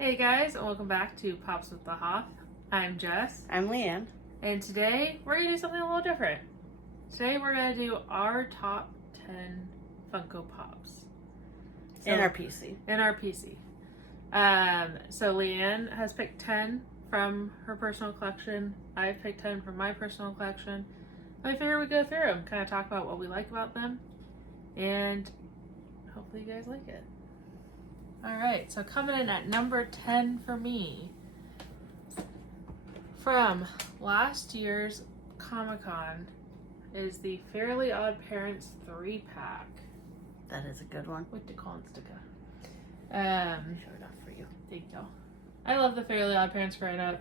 Hey guys, and welcome back to Pops with the Hoff. I'm Jess, I'm Leanne. and today we're going to do something a little different. Today we're going to do our top 10 Funko Pops. In our PC. In our PC. So Leanne has picked 10 from her personal collection. I've picked 10 from my personal collection. I figured we'd go through them, kind of talk about what we like about them, and hopefully you guys like it. Alright, so coming in at number 10 for me, from last year's Comic-Con, is the Fairly Odd Parents 3-pack. That is a good one. With the Constica. Show it off for you. Thank you. I love the Fairly Odd Parents growing up.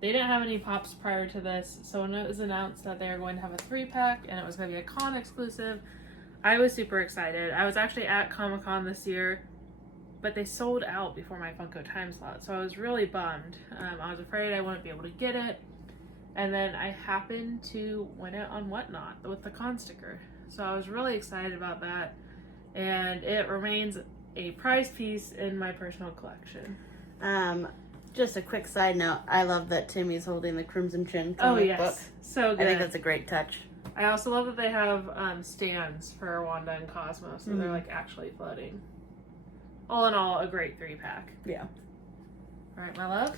They didn't have any pops prior to this, so when it was announced that they were going to have a 3-pack and it was going to be a con exclusive, I was super excited. I was actually at Comic-Con this year, but they sold out before my Funko time slot, so I was really bummed. I was afraid I wouldn't be able to get it, and then I happened to win it on Whatnot with the con sticker, so I was really excited about that, and it remains a prized piece in my personal collection. Just a quick side note, I love that Timmy's holding the Crimson Chin comic book. So good. I think that's a great touch. I also love that they have stands for Wanda and Cosmo, so they're like actually floating. All in all, a great 3-pack. Yeah. All right, my love.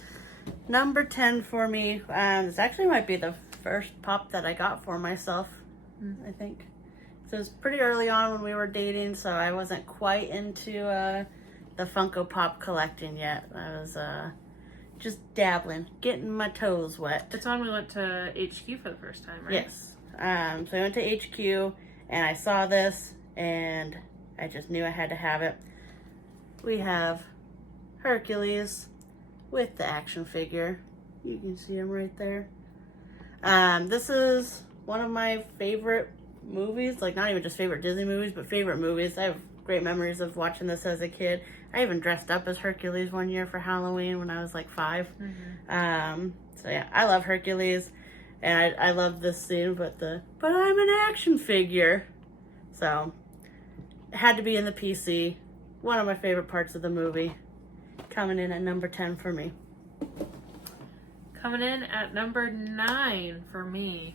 Number 10 for me, this actually might be the first pop that I got for myself, I think. So it was pretty early on when we were dating, so I wasn't quite into the Funko Pop collecting yet. I was just dabbling, getting my toes wet. It's when we went to HQ for the first time, right? Yes. So I went to HQ, and I saw this, and I just knew I had to have it. We have Hercules with the action figure. You can see him right there. This is one of my favorite movies, like not even just favorite Disney movies, but favorite movies. I have great memories of watching this as a kid. I even dressed up as Hercules one year for Halloween when I was like 5. So yeah, I love Hercules, and I love this scene, but I'm an action figure. So it had to be in the PC. One of my favorite parts of the movie. Coming in at number 10 for me. Coming in at number 9 for me,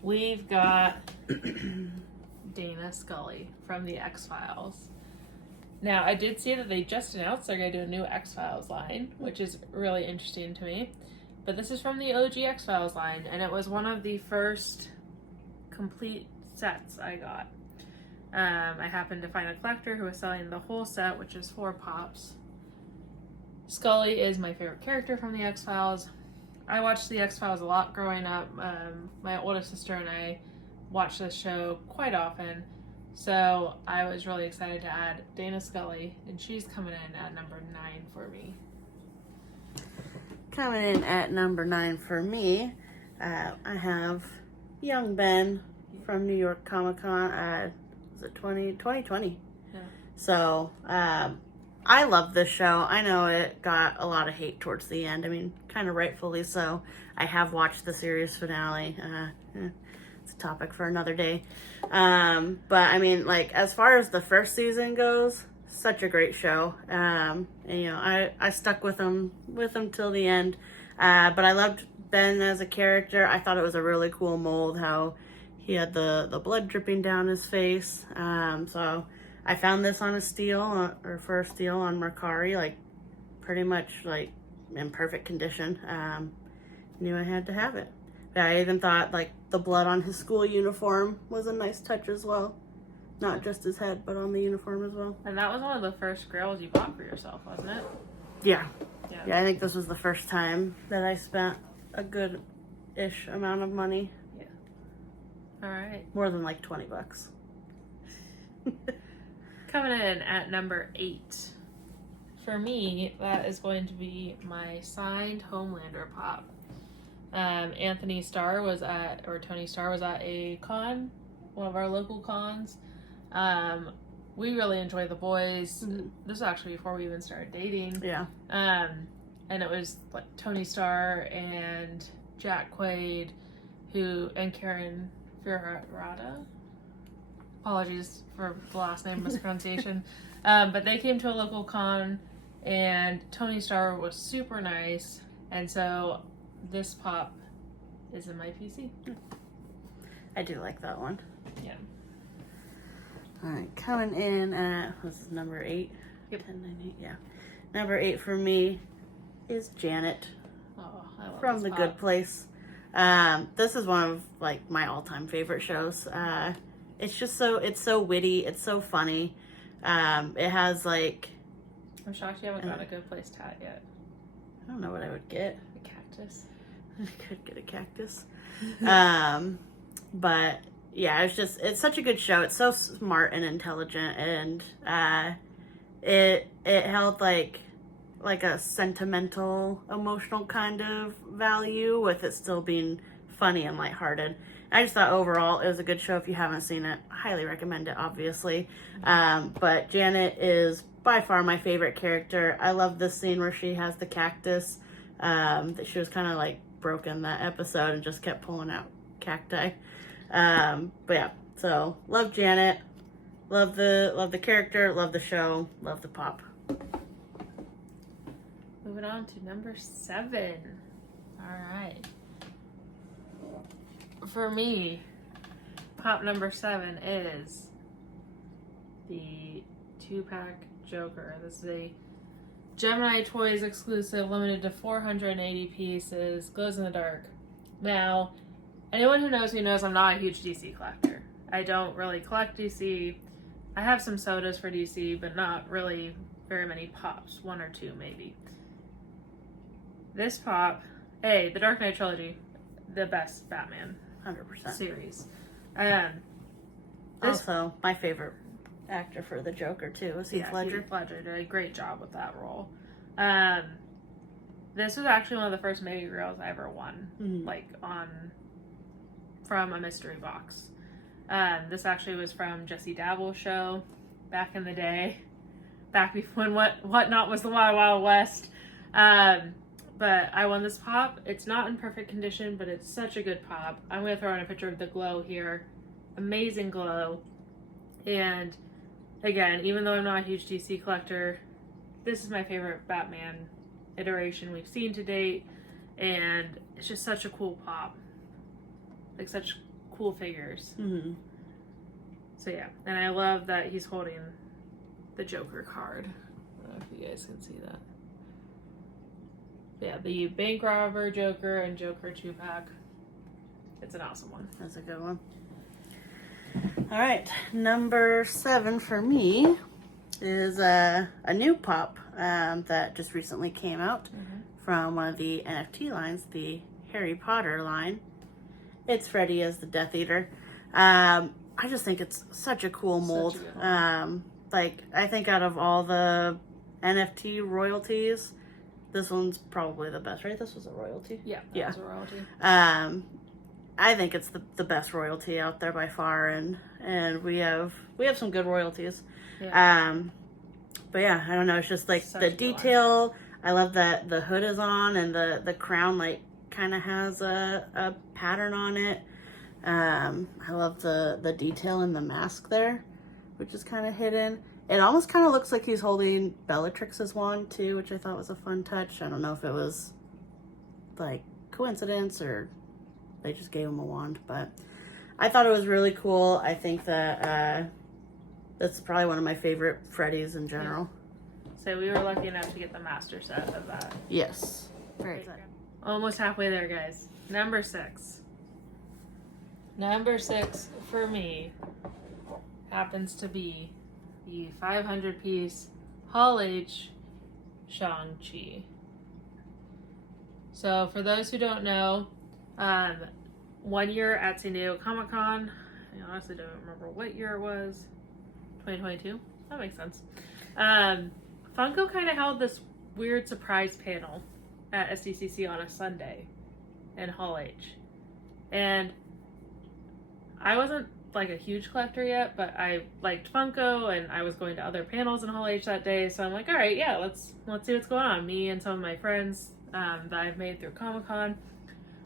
we've got Dana Scully from the X-Files. Now, I did see that they just announced they're going to do a new X-Files line, which is really interesting to me. But this is from the OG X-Files line, and it was one of the first complete sets I got. I happened to find a collector who was selling the whole set, which is 4 pops. Scully is my favorite character from the X-Files. I watched the X-Files a lot growing up. My oldest sister and I watched this show quite often. So I was really excited to add Dana Scully, and she's coming in at number 9 for me. Coming in at number 9 for me, I have Young Ben from New York Comic Con. Was it 2020? Yeah. So, I love this show. I know it got a lot of hate towards the end. I mean, kind of rightfully so. I have watched the series finale. It's a topic for another day. But I mean, like, as far as the first season goes, such a great show. And, you know, I stuck with them till the end. But I loved Ben as a character. I thought it was a really cool mold, how he had the blood dripping down his face. So I found this on a steal, or for a steal on Mercari, like pretty much like in perfect condition. Knew I had to have it. But I even thought like the blood on his school uniform was a nice touch as well. Not just his head, but on the uniform as well. And that was one of the first grails you bought for yourself, wasn't it? Yeah, I think this was the first time that I spent a good-ish amount of money. All right. More than like $20. Coming in at number 8. For me, that is going to be my signed Homelander pop. Tony Starr was at a con, one of our local cons. We really enjoy The Boys. This was actually before we even started dating. Yeah. And it was like Tony Starr and Jack Quaid, and Karen Ferrata. Apologies for the last name mispronunciation. But they came to a local con, And Tony Starr was super nice. And so this pop is in my PC. I do like that one. Yeah. All right, coming in at, this is number 8. Yep. 10, 9, 8, yeah. Number 8 for me is Janet Oh, I love from this The pop. Good Place. This is one of like my all-time favorite shows. It's just it's so witty, it's so funny. It has like, I'm shocked you haven't got a Good Place tat yet. I don't know what I would get. A cactus. I could get a cactus. But yeah, it's such a good show. It's so smart and intelligent, and it held like a sentimental, emotional kind of value with it still being funny and lighthearted. I just thought overall it was a good show. If you haven't seen it, I highly recommend it, obviously. But Janet is by far my favorite character. I love this scene where she has the cactus. That she was kind of like broken that episode and just kept pulling out cacti. But yeah, so love Janet, love the character, love the show, love the pop. Moving on to number 7. All right. For me, pop number 7 is the 2-pack Joker. This is a Gemini Toys exclusive, limited to 480 pieces, glows in the dark. Now, anyone who knows me knows I'm not a huge DC collector. I don't really collect DC. I have some sodas for DC, but not really very many pops. 1 or 2 maybe. This pop, the Dark Knight trilogy, the best Batman 100%. series. Also, my favorite actor for the Joker too is Heath Ledger. Heath Ledger did a great job with that role. This was actually one of the first Maybe Reels I ever won, from a mystery box. This actually was from Jesse Dabble's show back in the day, back before when Whatnot was the Wild Wild West. But I won this pop. It's not in perfect condition, but it's such a good pop. I'm going to throw in a picture of the glow here. Amazing glow. And again, even though I'm not a huge DC collector, this is my favorite Batman iteration we've seen to date. And it's just such a cool pop. Like, such cool figures. Mm-hmm. So yeah, and I love that he's holding the Joker card. I don't know if you guys can see that. Yeah, the bank robber Joker and Joker 2-pack. It's an awesome one. That's a good one. All right, number 7 for me is a new pop that just recently came out from one of the NFT lines, the Harry Potter line. It's Freddy as the Death Eater. I just think it's such a cool mold. I think out of all the NFT royalties, this one's probably the best, right? This was a royalty? Yeah, that was a royalty. I think it's the best royalty out there by far, and we have some good royalties. Yeah. But yeah, I don't know, it's just like Such the a good detail. One. I love that the hood is on and the crown like kind of has a pattern on it. I love the detail in the mask there, which is kind of hidden. It almost kind of looks like he's holding Bellatrix's wand too, which I thought was a fun touch. I don't know if it was like coincidence or they just gave him a wand, but I thought it was really cool. I think that that's probably one of my favorite Freddys in general. So we were lucky enough to get the master set of that. Yes. Very excited. Almost halfway there, guys. Number 6. Number 6 for me happens to be the 500-piece Hall H Shang-Chi. So for those who don't know, 1 year at San Diego Comic-Con, I honestly don't remember what year it was, 2022? That makes sense. Funko kind of held this weird surprise panel at SDCC on a Sunday in Hall H. And I wasn't like a huge collector yet, but I liked Funko and I was going to other panels in Hall H that day, so I'm like, all right, yeah, let's see what's going on. Me and some of my friends that I've made through Comic-Con,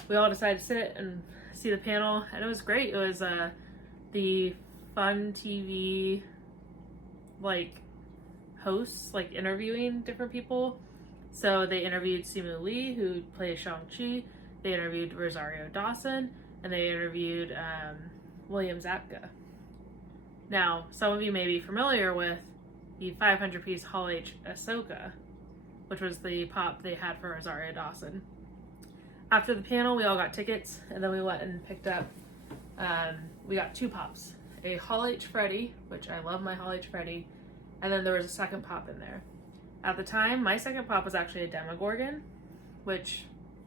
we all decided to sit and see the panel, and it was great. It was the Fun TV hosts, like interviewing different people. So they interviewed Simu Lee, who plays Shang-Chi. They interviewed Rosario Dawson, and they interviewed William Zabka. Now, some of you may be familiar with the 500-piece Hall H Ahsoka, which was the pop they had for Rosario Dawson. After the panel, we all got tickets, and then we went and picked up, we got 2 pops. A Hall H Freddy, which I love my Hall H Freddy, and then there was a second pop in there. At the time, my second pop was actually a Demogorgon, which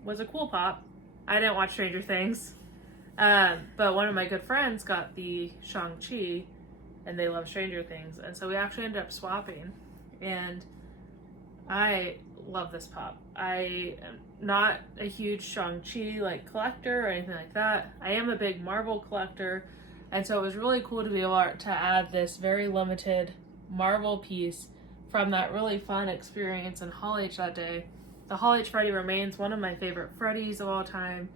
was a cool pop. I didn't watch Stranger Things, but one of my good friends got the Shang-Chi, and they love Stranger Things, and so we actually ended up swapping, and I love this pop. I am not a huge Shang-Chi like collector or anything like that. I am a big Marvel collector, and so it was really cool to be able to add this very limited Marvel piece from that really fun experience in Hall H that day. The Hall H Freddy remains one of my favorite Freddys of all time.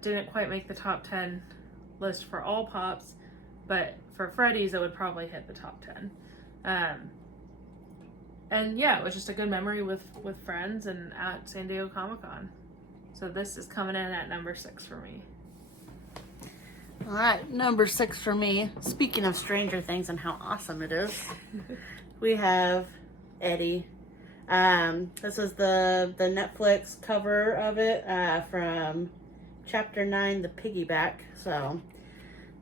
Didn't quite make the top 10 list for all pops, but for Freddy's it would probably hit the top 10. And yeah, it was just a good memory with friends and at San Diego Comic-Con. So this is coming in at number 6 for me. All right, number 6 for me. Speaking of Stranger Things and how awesome it is, we have Eddie. This is the Netflix cover of it from Chapter 9, The Piggyback. So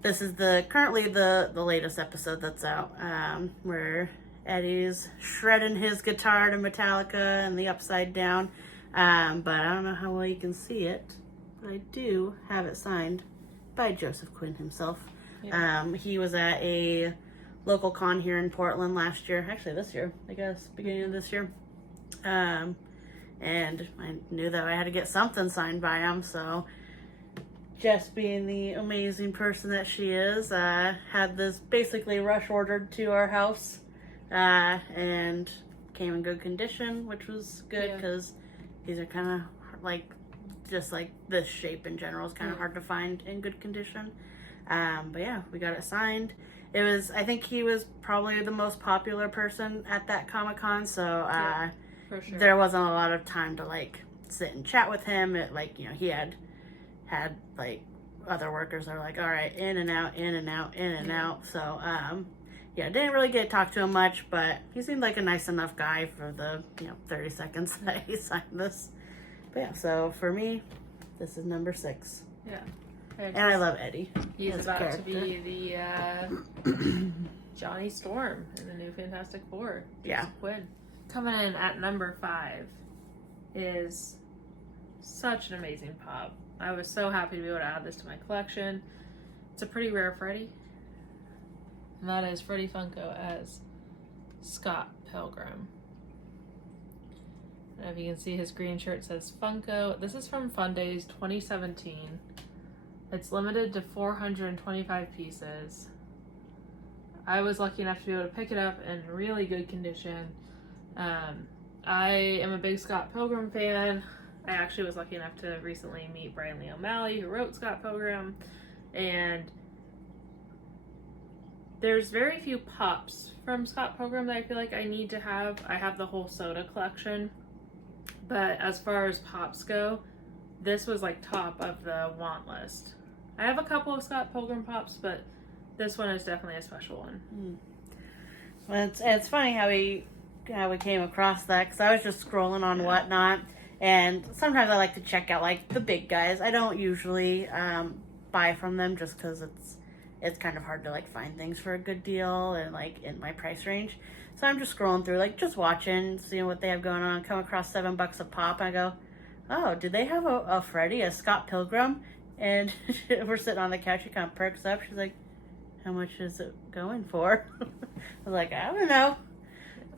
this is currently the latest episode that's out, where Eddie's shredding his guitar to Metallica and the Upside Down. But I don't know how well you can see it, but I do have it signed by Joseph Quinn himself. Yeah. He was at a local con here in Portland last year, actually this year, I guess, beginning of this year. And I knew that I had to get something signed by him, so Jess, being the amazing person that she is, had this basically rush ordered to our house, and came in good condition, which was good because these are kind of like, just like this shape in general is kind of hard to find in good condition. But yeah, we got it signed. I think he was probably the most popular person at that Comic-Con, so for sure. There wasn't a lot of time to like sit and chat with him. He had like other workers that were like, all right, in and out, in and out, in and out. So didn't really get to talk to him much, but he seemed like a nice enough guy for the 30 seconds that he signed this. But yeah, so for me, this is number 6. Yeah. And I love Eddie. He's about to be the Johnny Storm in the new Fantastic Four. Yeah. Quinn. Coming in at number 5 is such an amazing pop. I was so happy to be able to add this to my collection. It's a pretty rare Freddy. And that is Freddy Funko as Scott Pilgrim. And if you can see, his green shirt says Funko. This is from Fun Days 2017. It's limited to 425 pieces. I was lucky enough to be able to pick it up in really good condition. I am a big Scott Pilgrim fan. I actually was lucky enough to recently meet Brian Lee O'Malley, who wrote Scott Pilgrim, and there's very few pops from Scott Pilgrim that I feel like I need to have. I have the whole soda collection, but as far as pops go, this was like top of the want list. I have a couple of Scott Pilgrim pops, but this one is definitely a special one. Well, it's funny how we came across that, because I was just scrolling on Whatnot, and sometimes I like to check out like the big guys. I don't usually buy from them just because it's kind of hard to like find things for a good deal and like in my price range. So I'm just scrolling through, like just watching, seeing what they have going on. Come across $7 a pop, and I go, oh, did they have a Freddy, a Scott Pilgrim? And we're sitting on the couch. She kind of perks up. She's like, how much is it going for? I was like, I don't know.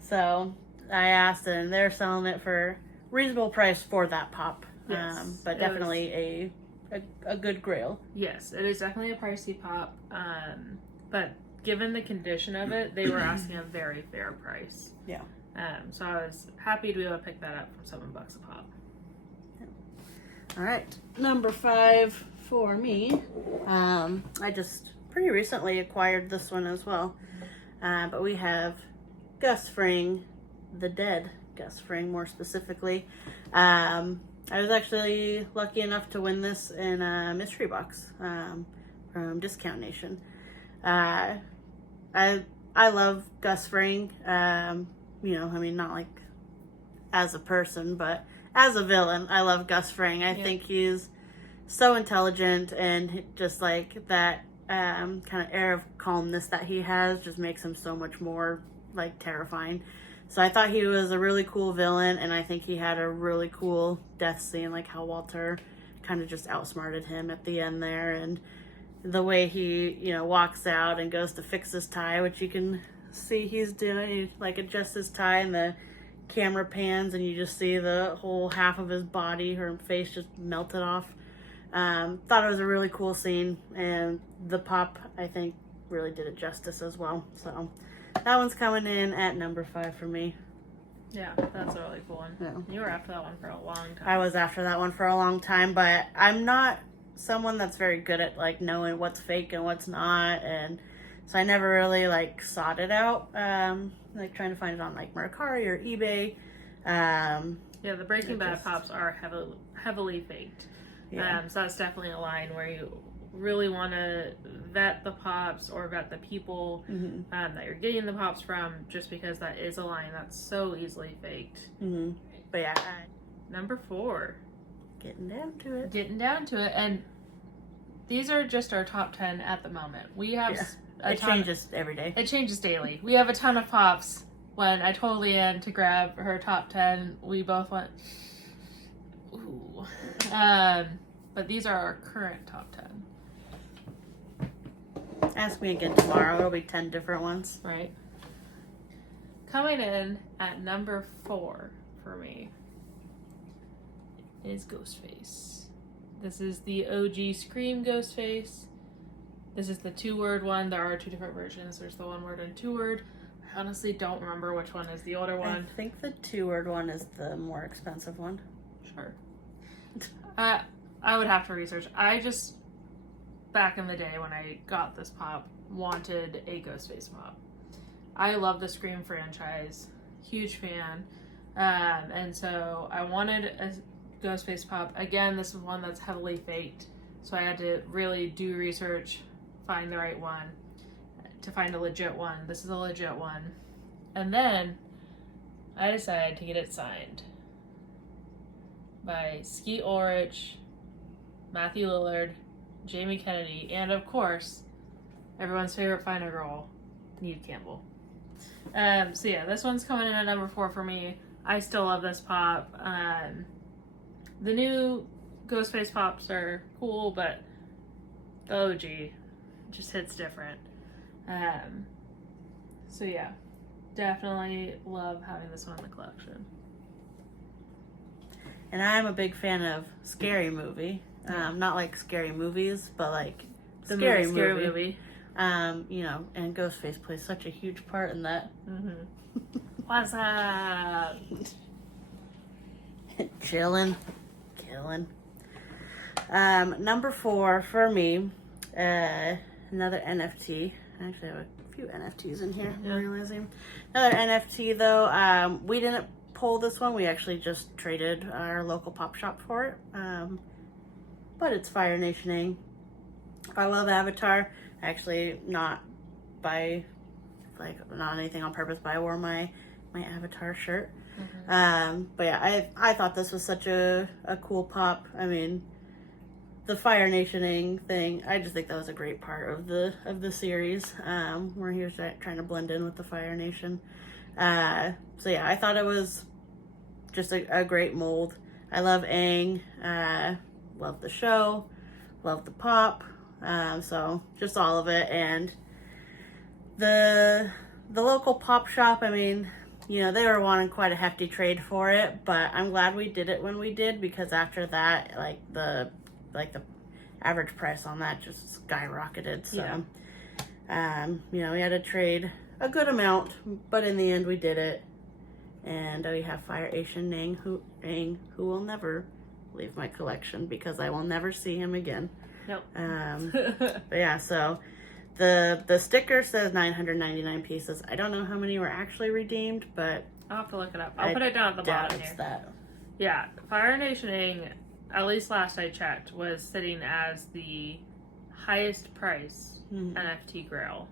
So I asked, and they're selling it for reasonable price for that pop. Yes, but definitely a good grail. Yes, it is definitely a pricey pop. But given the condition of it, they were asking a very fair price. Yeah. So I was happy to be able to pick that up for $7 a pop. All right, number 5 for me. I just pretty recently acquired this one as well. But we have Gus Fring, the dead Gus Fring, more specifically. I was actually lucky enough to win this in a mystery box from Discount Nation. I love Gus Fring. Not like as a person, but as a villain, I love Gus Fring. I think he's so intelligent, and just like that kind of air of calmness that he has just makes him so much more like terrifying. So I thought he was a really cool villain, and I think he had a really cool death scene, like how Walter kind of just outsmarted him at the end there, and the way he, walks out and goes to fix his tie, which you can see he's doing. He like adjusts his tie, and the camera pans, and you just see the whole half of his body, her face just melted off. Thought it was a really cool scene, and the pop, I think, really did it justice as well. So that one's coming in at number 5 for me. Yeah, that's a really cool one. Yeah. You were after that one for a long time. I was after that one for a long time, but I'm not someone that's very good at like knowing what's fake and what's not, and so I never really like sought it out, like trying to find it on like Mercari or eBay. Yeah, the Breaking Bad pops are heavily faked. Yeah. So that's definitely a line where you really want to vet the pops or vet the people that you're getting the pops from, just because that is a line that's so easily faked. But yeah, number 4. Getting down to it. And these are just our top 10 at the moment. We have it changes every day. It changes daily. We have a ton of pops. When I told Leanne to grab her top 10, we both went, ooh. But these are our current top 10. Ask me again tomorrow. It'll be 10 different ones. Right. Coming in at number 4 for me is Ghostface. This is the OG Scream Ghostface. This is the 2-word one. There are 2 different versions. There's the 1-word and 2-word. I honestly don't remember which one is the older one. I think the 2-word one is the more expensive one. Sure. I would have to research. I just, back in the day when I got this pop, wanted a Ghostface pop. I love the Scream franchise. Huge fan. And so I wanted a Ghostface pop. Again, this is one that's heavily faked. So I had to really do research, find the right one, to find a legit one. This is a legit one. And then I decided to get it signed by Skeet Ulrich, Matthew Lillard, Jamie Kennedy, and of course, everyone's favorite final girl, Neve Campbell. So yeah, this one's coming in at number 4 for me. I still love this pop. The new Ghostface pops are cool, but the OG just hits different. So yeah, definitely love having this one in the collection. And I'm a big fan of Scary Movie. Not like scary movies, but like The scary movie. movie. And Ghostface plays such a huge part in that. What's up? Killing. Number 4 for me, another NFT. I actually have a few NFTs in here. I'm realizing. Another NFT though. We didn't pull this one. We actually just traded our local pop shop for it. But it's Fire Nationing. I love Avatar. Actually, not anything on purpose, but I wore my Avatar shirt. But yeah, I thought this was such a cool pop. I mean, the Fire Nationing thing, I just think that was a great part of the series, where he was trying to blend in with the Fire Nation. So yeah, I thought it was just a great mold. I love Aang, love the show, love the pop, so just all of it. And the local pop shop, I mean, they were wanting quite a hefty trade for it, but I'm glad we did it when we did, because after that, the average price on that just skyrocketed. So, we had to trade a good amount, but in the end we did it. And we have Fire Asian Aang, who will never leave my collection because I will never see him again. Nope. But yeah, so The sticker says 999 pieces. I don't know how many were actually redeemed, but I'll have to look it up. I'll put it down at the doubt bottom it's here. that. Yeah, Fire Nation Inc., at least last I checked, was sitting as the highest price NFT grail.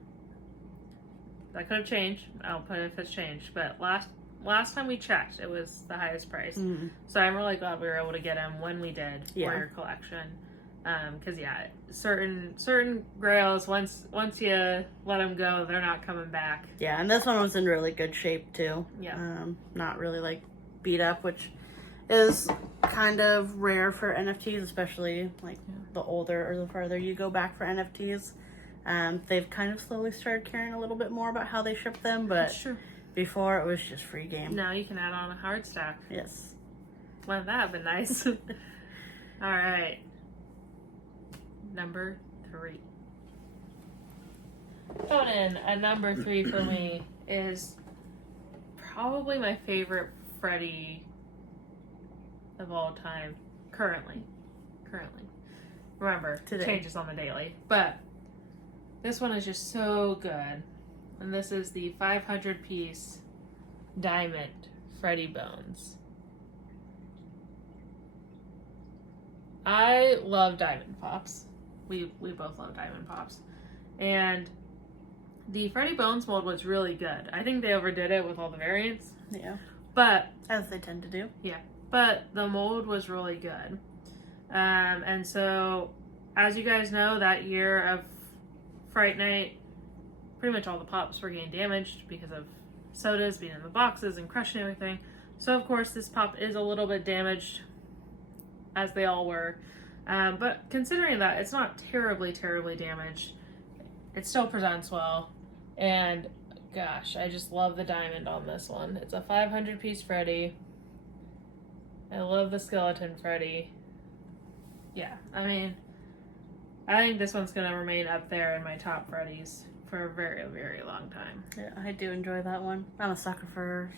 That could have changed. I'll put it if it's changed. But last time we checked, it was the highest price. So I'm really glad we were able to get him when we did for your collection. Because certain grails, once you let them go, they're not coming back. Yeah, and this one was in really good shape too. Yeah. Not really like beat up, which is kind of rare for NFTs, especially like the older or the farther you go back for NFTs. They've kind of slowly started caring a little bit more about how they ship them, but before it was just free game. Now you can add on a hard stack. Yes. Wouldn't that have been nice? All right. Number 3. Going in at number 3 for me is probably my favorite Freddy of all time. Currently. Remember, Today. Changes on the daily. But this one is just so good. And this is the 500 piece diamond Freddy Bones. I love diamond pops. We both love diamond pops. And the Freddy Bones mold was really good. I think they overdid it with all the variants. Yeah. But as they tend to do. Yeah. But the mold was really good. And so, as you guys know, that year of Fright Night, pretty much all the pops were getting damaged because of sodas being in the boxes and crushing everything. So, of course, this pop is a little bit damaged, as they all were. But considering that, it's not terribly damaged. It still presents well. And, gosh, I just love the diamond on this one. It's a 500 piece Freddy. I love the skeleton Freddy. Yeah, I mean, I think this one's going to remain up there in my top Freddys for a very, very long time. Yeah, I do enjoy that one. I'm a sucker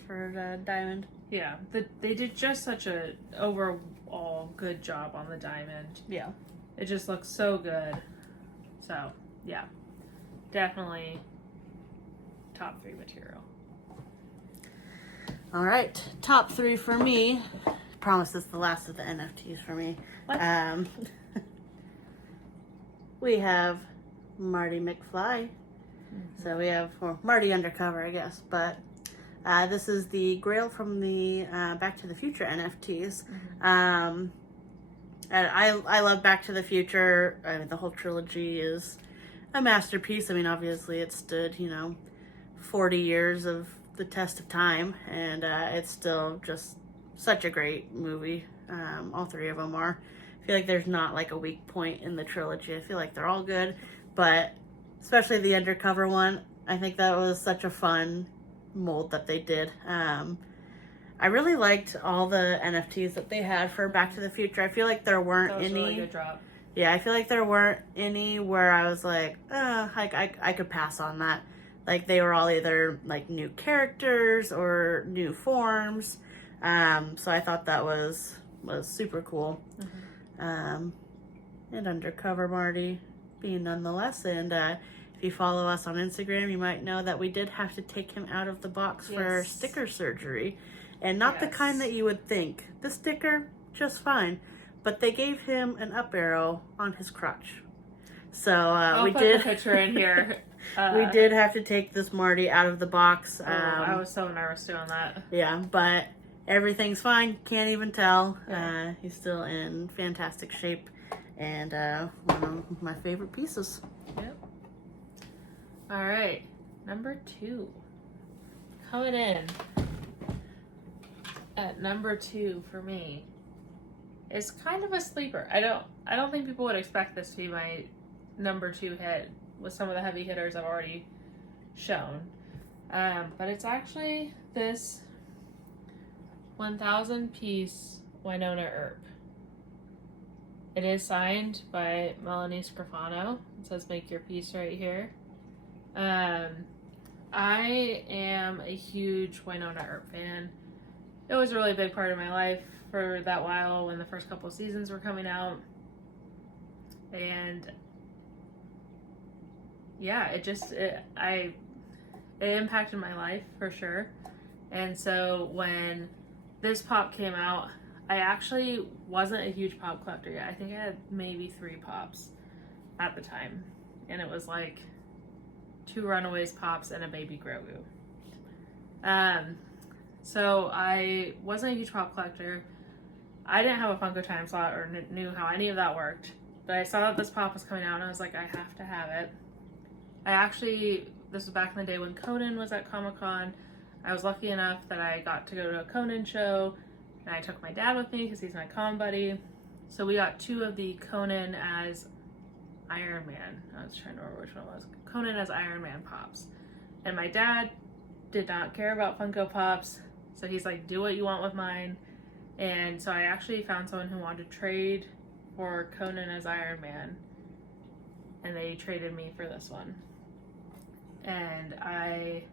for diamond. Yeah, they did just such a overall good job on the diamond. Yeah. It just looks so good. So, yeah, definitely top 3 material. All right, top 3 for me. Promise this is the last of the NFTs for me. We have Marty McFly. So we have Marty Undercover, I guess. But this is the Grail from the Back to the Future NFTs. And I love Back to the Future. I mean, the whole trilogy is a masterpiece. I mean, obviously it stood, 40 years of the test of time. And it's still just such a great movie. All 3 of them are. I feel like there's not like a weak point in the trilogy. I feel like they're all good. But especially the Undercover one, I think that was such a fun mold that they did. I really liked all the NFTs that they had for Back to the Future. I feel like there weren't That was any. a really good drop. Yeah, I feel like there weren't any where I was like, I could pass on that. Like they were all either like new characters or new forms. So I thought that was super cool. And Undercover Marty being nonetheless. And if you follow us on Instagram, you might know that we did have to take him out of the box for sticker surgery. And not the kind that you would think. The sticker, just fine. But they gave him an up arrow on his crotch. So I'll we put did the picture in here. we did have to take this Marty out of the box. I was so nervous doing that. Yeah, but everything's fine. Can't even tell. He's still in fantastic shape. And one of my favorite pieces. Yep. All right, number 2. Coming in at number 2 for me is kind of a sleeper. I don't think people would expect this to be my number 2 hit with some of the heavy hitters I've already shown. But it's actually this 1,000 piece Winona Earp. It is signed by Melanie Scrofano. It says "Make your piece" right here. I am a huge Winona Earp fan. It was a really big part of my life for that while when the first couple seasons were coming out. And yeah, it impacted my life for sure. And so when this pop came out, I actually wasn't a huge pop collector yet. I think I had maybe 3 pops at the time. And it was like 2 Runaways pops and a baby Grogu. So I wasn't a huge pop collector. I didn't have a Funko time slot or knew how any of that worked. But I saw that this pop was coming out and I was like, I have to have it. This was back in the day when Conan was at Comic-Con. I was lucky enough that I got to go to a Conan show, and I took my dad with me because he's my con buddy. So we got 2 of the Conan as Iron Man. I was trying to remember which one it was. Conan as Iron Man pops. And my dad did not care about Funko Pops, so he's like, do what you want with mine. And so I actually found someone who wanted to trade for Conan as Iron Man, and they traded me for this one. And I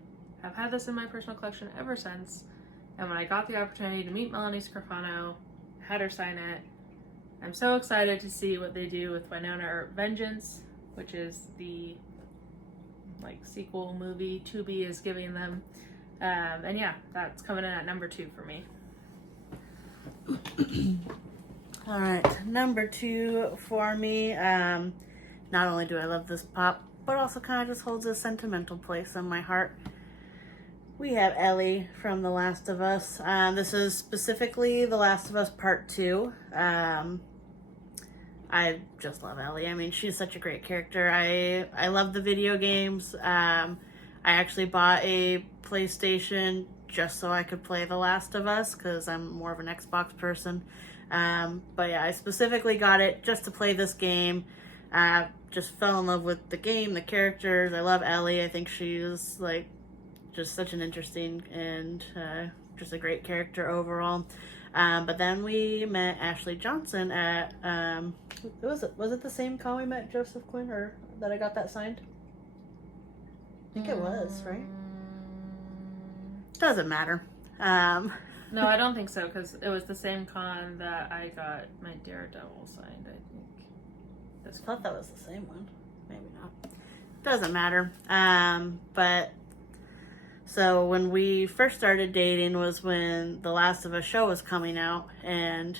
have had this in my personal collection ever since. And when I got the opportunity to meet Melanie Scarfano, had her sign it, I'm so excited to see what they do with Winona Earp Vengeance, which is the sequel movie Tubi is giving them. And yeah, that's coming in at number 2 for me. All right, number 2 for me. Not only do I love this pop, but also kind of just holds a sentimental place in my heart. We have Ellie from The Last of Us. This is specifically The Last of Us Part 2. I just love Ellie. I mean, she's such a great character. I love the video games. I actually bought a PlayStation just so I could play The Last of Us because I'm more of an Xbox person. But yeah, I specifically got it just to play this game. Just fell in love with the game, the characters. I love Ellie. I think she's just such an interesting and just a great character overall. But then we met Ashley Johnson at was it the same con we met Joseph Quinn, or that I got that signed? I think it was, right? Doesn't matter. No, I don't think so, because it was the same con that I got my Daredevil signed, I think. I thought that was the same one. Maybe not. Doesn't matter. But so when we first started dating was when The Last of Us show was coming out, and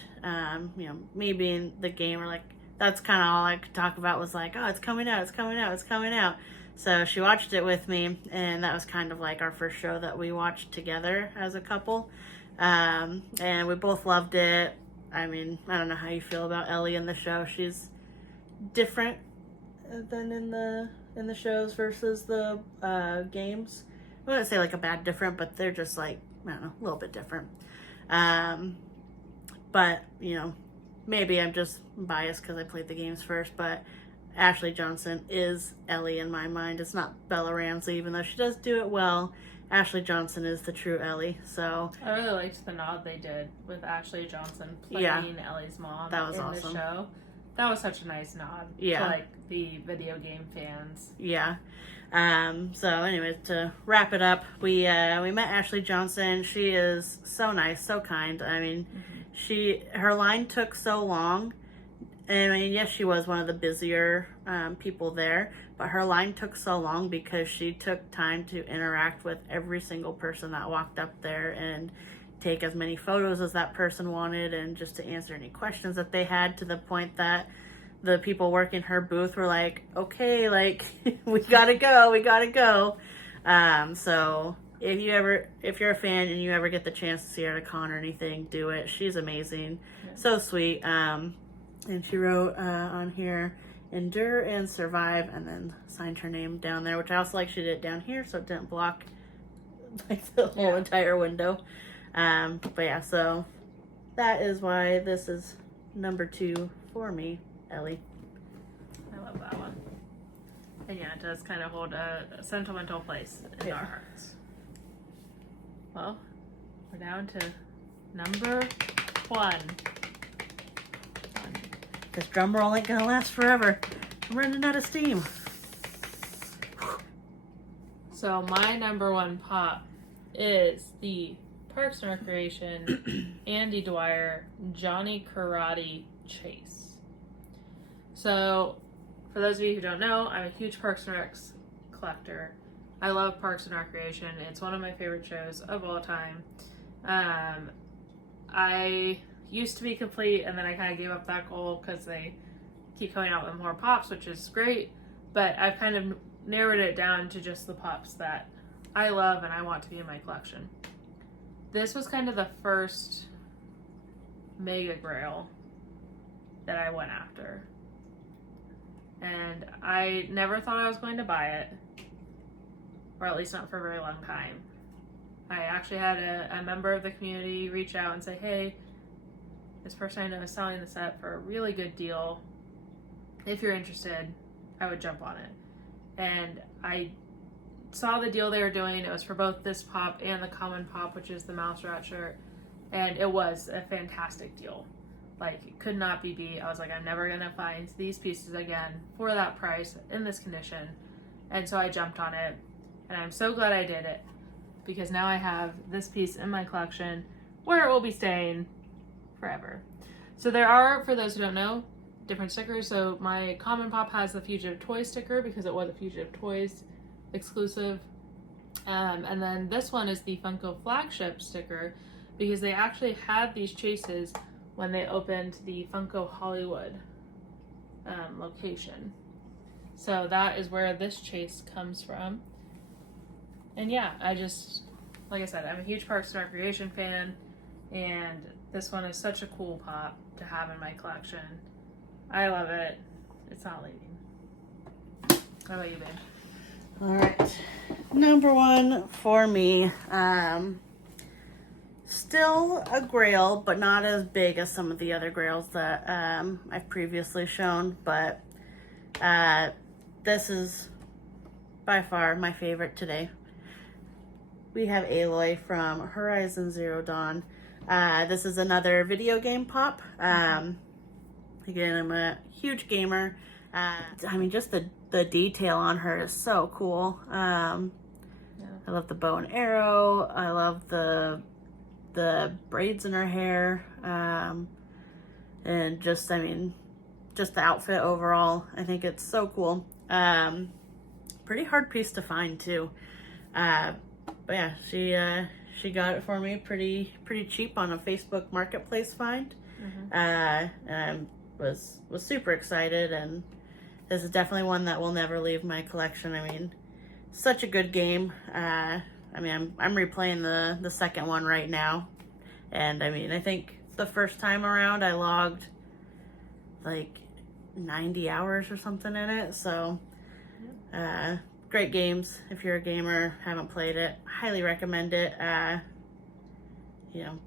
me being the gamer, that's kind of all I could talk about was oh, it's coming out, it's coming out, it's coming out. So she watched it with me, and that was kind of our first show that we watched together as a couple. And we both loved it. I mean, I don't know how you feel about Ellie in the show. She's different than in the shows versus the games. I wouldn't say a bad different, but they're just I don't know, a little bit different. But maybe I'm just biased because I played the games first, but Ashley Johnson is Ellie in my mind. It's not Bella Ramsey, even though she does do it well. Ashley Johnson is the true Ellie. So I really liked the nod they did with Ashley Johnson playing Ellie's mom that was in awesome. The show. That was such a nice nod to the video game fans. Yeah. So anyways, to wrap it up, we met Ashley Johnson. She is so nice, so kind. I mean, her line took so long. And I mean, yes, she was one of the busier people there, but her line took so long because she took time to interact with every single person that walked up there and take as many photos as that person wanted, and just to answer any questions that they had, to the point that the people working her booth were like, okay, we gotta go. So if you're a fan and you ever get the chance to see her at a con or anything, do it. She's amazing. Yeah. So sweet. And she wrote on here, endure and survive, and then signed her name down there, which I also she did it down here so it didn't block the whole entire window. But yeah, so that is why this is number 2 for me, Ellie. I love that one. And yeah, it does kind of hold a sentimental place in our hearts. Well, we're down to number 1. This drum roll ain't gonna last forever. I'm running out of steam. So my number 1 pop is the Parks and Recreation Andy Dwyer Johnny Karate Chase. So for those of you who don't know, I'm a huge Parks and Recs collector. I love Parks and Recreation. It's one of my favorite shows of all time. I used to be complete, and then I kind of gave up that goal because they keep coming out with more pops, which is great. But I've kind of narrowed it down to just the pops that I love and I want to be in my collection. This was kind of the first mega grail that I went after. And I never thought I was going to buy it, or at least not for a very long time. I actually had a member of the community reach out and say, hey, this person I know is selling the set for a really good deal. If you're interested, I would jump on it. And I saw the deal they were doing. It was for both this pop and the common pop, which is the mouse rat shirt. And it was a fantastic deal. Like, it could not be beat. I was like, I'm never going to find these pieces again for that price in this condition. And so I jumped on it. And I'm so glad I did it, because now I have this piece in my collection where it will be staying forever. So there are, for those who don't know, different stickers. So my common pop has the Fugitive Toys sticker because it was a Fugitive Toys exclusive. And then this one is the Funko flagship sticker because they actually had these chases when they opened the Funko Hollywood location. So that is where this chase comes from. And yeah, like I said, I'm a huge Parks and Recreation fan, and this one is such a cool pop to have in my collection. I love it. It's not leaving. How about you, babe? All right. Number one for me. Still a grail, but not as big as some of the other grails that I've previously shown. But this is by far my favorite today. We have Aloy from Horizon Zero Dawn. This is another video game pop. Again, I'm a huge gamer. I mean, just the detail on her is so cool. I love the bow and arrow. I love the braids in her hair. And just the outfit overall. I think it's so cool. Pretty hard piece to find too. But yeah, she got it for me pretty cheap on a Facebook Marketplace find. And was super excited, and this is definitely one that will never leave my collection. I mean, such a good game. I mean, I'm replaying the second one right now, and I mean, I think the first time around I logged like 90 hours or something in it. So great games. If you're a gamer, haven't played it, highly recommend it. You know,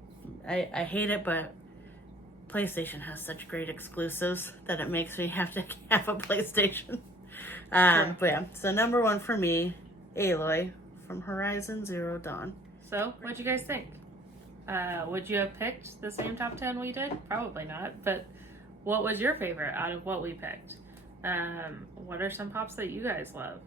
I hate it, but PlayStation has such great exclusives that it makes me have to have a PlayStation. But yeah, so number one for me, Aloy from Horizon Zero Dawn. So, what'd you guys think? Would you have picked the same top 10 we did? Probably not, but what was your favorite out of what we picked? What are some pops that you guys love?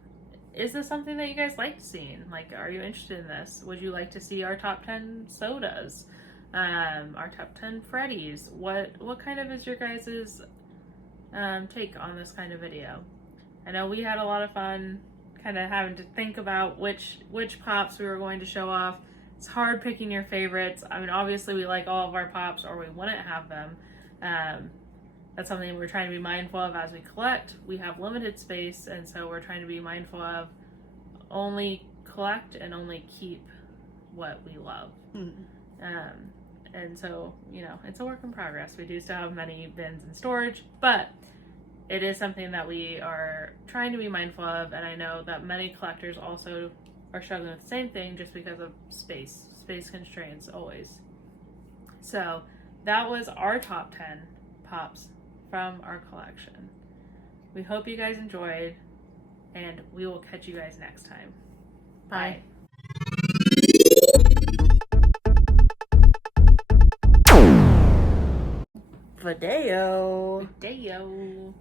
Is this something that you guys liked seeing? Like, are you interested in this? Would you like to see our top 10 sodas? Our top 10 Freddies? What kind of is your guys' take on this kind of video? I know we had a lot of fun kind of having to think about which pops we were going to show off. It's hard picking your favorites. I mean, obviously we like all of our pops or we wouldn't have them. That's something we're trying to be mindful of as we collect. We have limited space, and so we're trying to be mindful of only collect and only keep what we love. And so, you know, it's a work in progress. We do still have many bins in storage, but it is something that we are trying to be mindful of, and I know that many collectors also are struggling with the same thing just because of space constraints always. So that was our top 10 pops from our collection. We hope you guys enjoyed, and we will catch you guys next time. Bye. Video. Video.